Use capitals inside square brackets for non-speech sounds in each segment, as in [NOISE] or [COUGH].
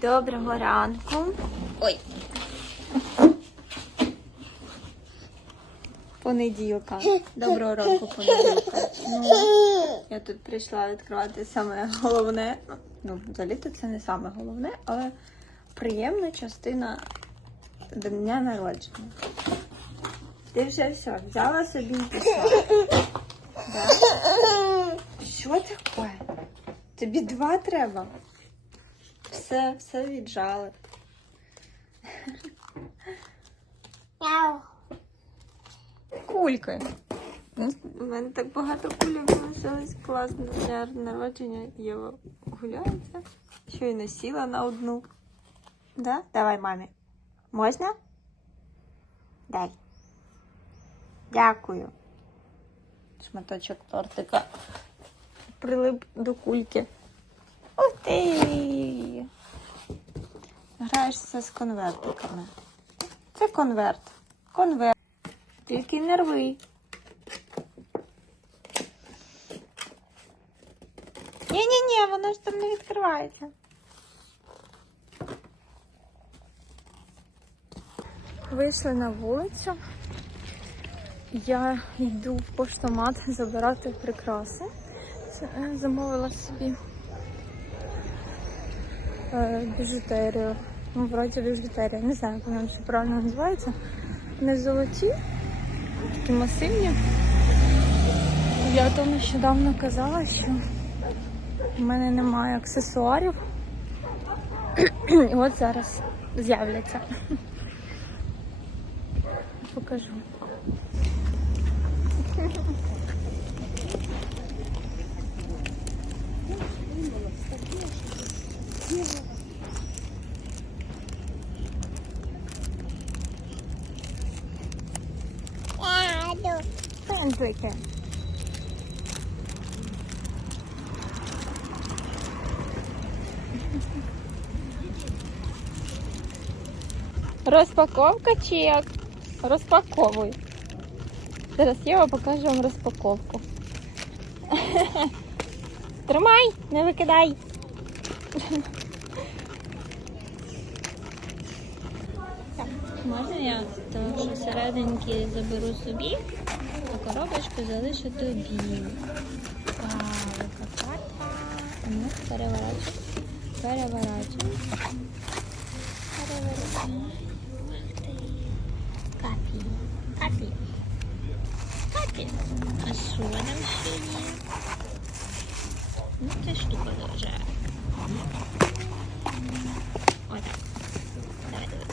Доброго ранку. Ой. Понеділка. Доброго ранку, понеділка. Ну, я тут прийшла відкривати саме головне. Ну, взагалі-то це не саме головне, але приємна частина дня народження. Ти вже все, взяла собі і пішла. Да? [LAUGHS] Що таке? Тобі два треба? Все, все віджали. Кульки. У мене так багато кульок залишилось. Класно для народження. Єва гуляється. Щойно сіла на одну. Да? Давай, мамі. Можна? Дай. Дякую. Шматочок тортика прилип до кульки. Ух ти! Граєшся з конвертиками. Це конверт. Конверт. Тільки не рви. Ні-ні-ні, воно ж там не відкривається. Вийшли на вулицю. Я йду в поштомат забирати прикраси. Е, Замовила собі е, біжутерію. Ну, вроді біжутерія. Не знаю, як вона ще правильно називається. Не золоті, такі масивні. Я то нещодавно казала, що в мене немає аксесуарів. І от зараз з'являться. Покажу. Пензлики. Розпаковка чек. Розпаковуй. Зараз Єва покаже вам розпаковку. [LAUGHS] Тримай, не викидай. Можна я тому що серединки заберу собі, коробочку залишу тобі. Вау, карта. Ну, переворачуй. Переворачуй. Переворачуй. Капі. Капі. Капі. А що нам є? Ну, ця штука дуже. Отак. Давай, давай.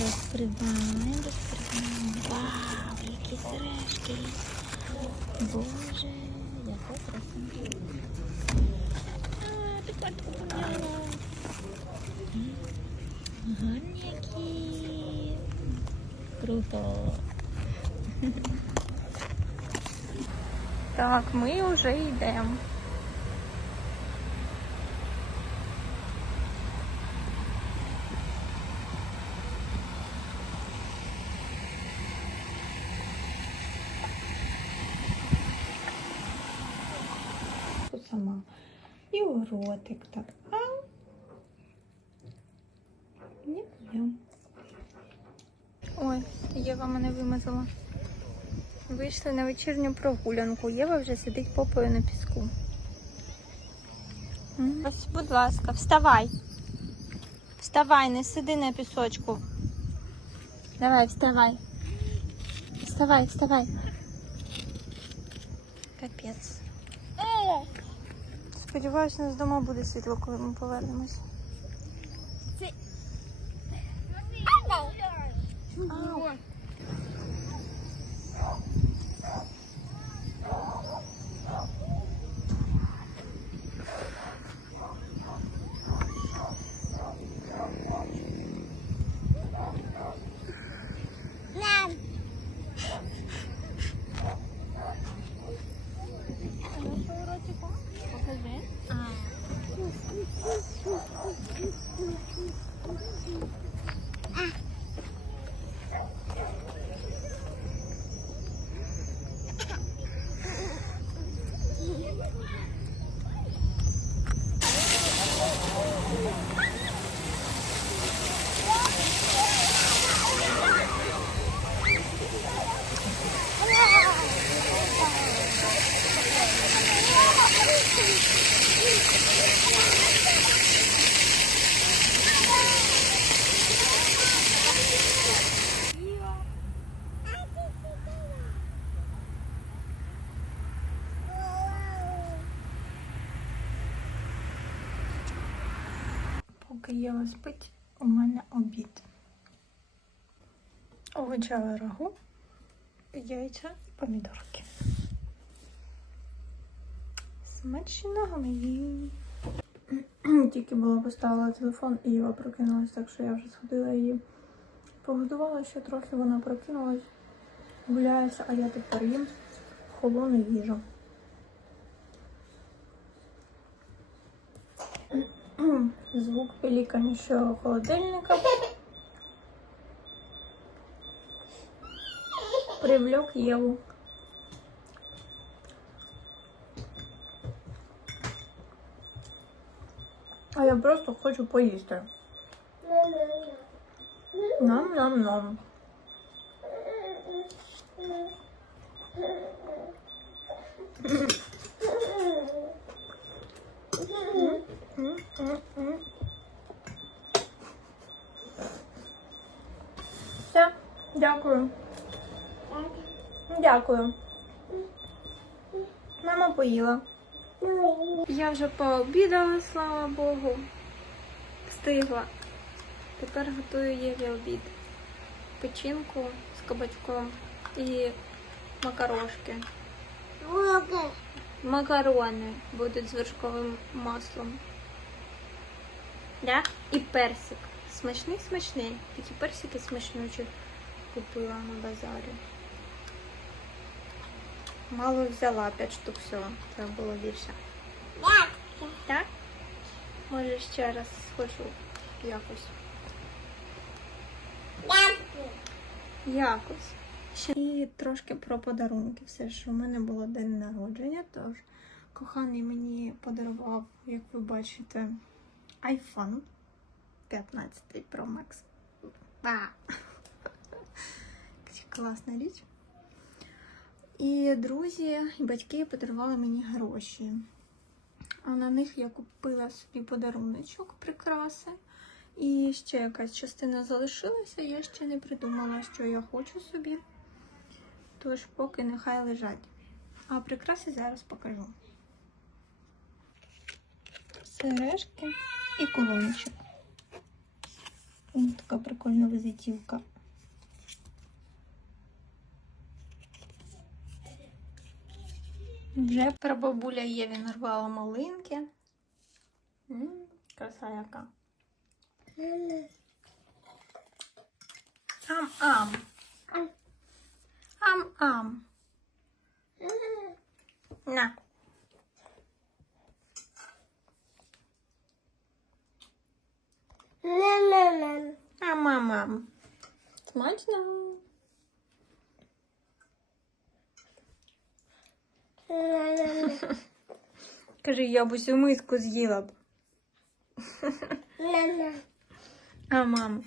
Розкриваємо. Боже, яка краса. А, поміняла. Гарні які. Круто. Так, ми вже йдемо. І у ротик так. А? Ні-ні. Ой, Єва мене вимазала. Вийшли на вечірню прогулянку. Єва вже сидить попою на піску. Ось, будь ласка, вставай. Вставай, не сиди на пісочку. Давай, вставай. Вставай, вставай. Капець. Сподіваюсь, у нас вдома буде світло, коли ми повернемось. Поки спить, у мене обід. Овочеве рагу, яйця і помідорки. Смачного мені. [CLEARS THROAT] Тільки була поставила телефон і Єва прокинулась, так що я вже сходила її. Погодувала ще трохи, вона прокинулась, гуляється, а я тепер їм холодну їжу. Звук що холодильника. Привлек Єву. А я просто хочу поїсти. Нам-нам-нам. М-м-м. [LAUGHS] Все, дякую. Дякую. Мама поїла. Я вже пообідала, слава Богу. Встигла. Тепер готую Єві обід. Печінку з кабачком і макарошки. Макарони будуть з вершковим маслом. Да? І персик. Смачний, смачний. Такі персики смачнючі купила на базарі. Мало взяла 5 штук всього. Треба було більше. Так? Може ще раз схожу якось. Якось. Ще і трошки про подарунки. Все ж у мене було день народження, тож коханий мені подарував, як ви бачите, iPhone 15 Pro Max. А! [LAUGHS] Класна річ. І друзі і батьки подарували мені гроші. А на них я купила собі подаруночок, прикраси. І ще якась частина залишилася, я ще не придумала, що я хочу собі. Тож поки нехай лежать. А прикраси зараз покажу. Сережки і колончик. Ось така прикольна визитівка. Вже прабабуля Єві нарвала малинки. М, Краса яка. Ам-ам. Ам-ам. На. Ам-ам-ам. Смачно. Кажи, я б усю миску з'їла б. А мам.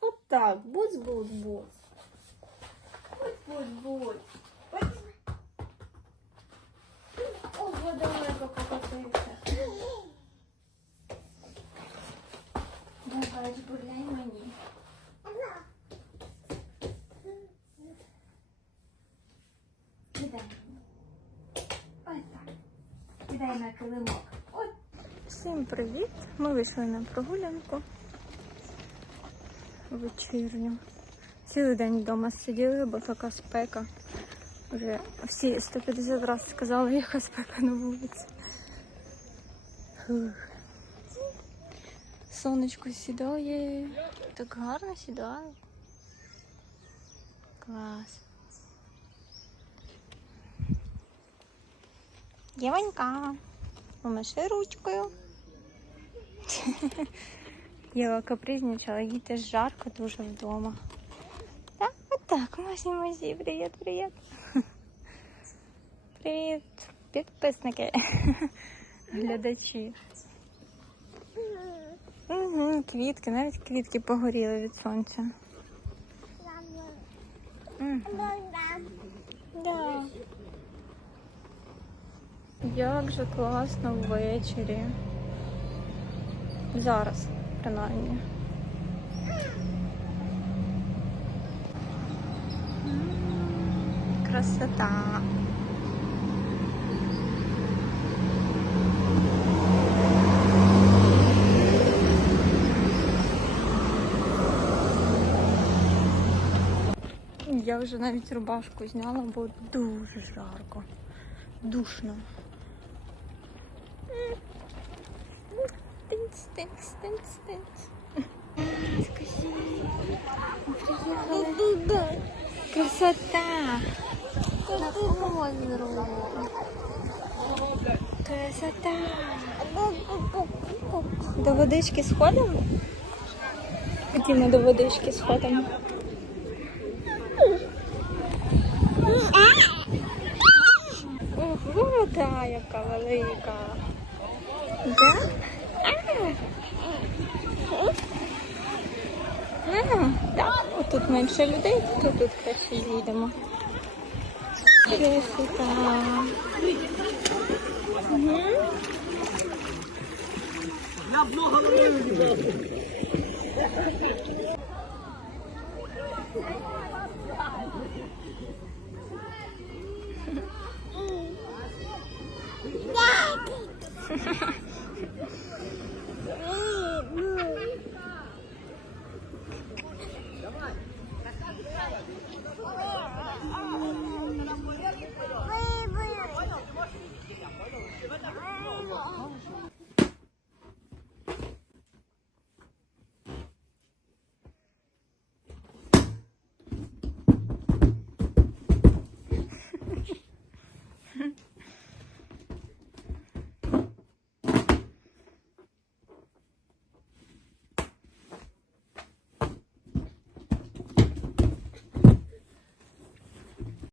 От так, буц-буц-буц. Буц-буц-буц. Ого, далеко покотився. Давай, жбурляй мені. Кидай мені. Ось так. Кидай на килимок. От. Всім привіт! Ми вийшли на прогулянку вечірню. Цілий день вдома сиділи, бо така спека. Вже всі 150 разів сказали, яка спека на вулиці. Фух. Сонечко сідає. Так гарно сідає. Клас. Єванька, помаши ручкою. Єва капризничала, їй теж жарко дуже вдома. Так, отак, масі масі, привіт, привіт. Привіт, підписники, глядачі. Угу, квітки, навіть квітки погоріли від сонця. Угу. Да. Як же класно ввечері. Зараз, принаймні. Красота. Я вже навіть рубашку зняла, бо дуже жарко. Душно. Тинц, тинц, тинц, тинц. Скажи, приїхали. Красота. На озеро. Красота. До водички сходимо? Ходімо до водички сходимо. Ого, да, яка велика. Да? Так, отут менше людей, то тут краще їдемо. Красота. Угу. [LAUGHS]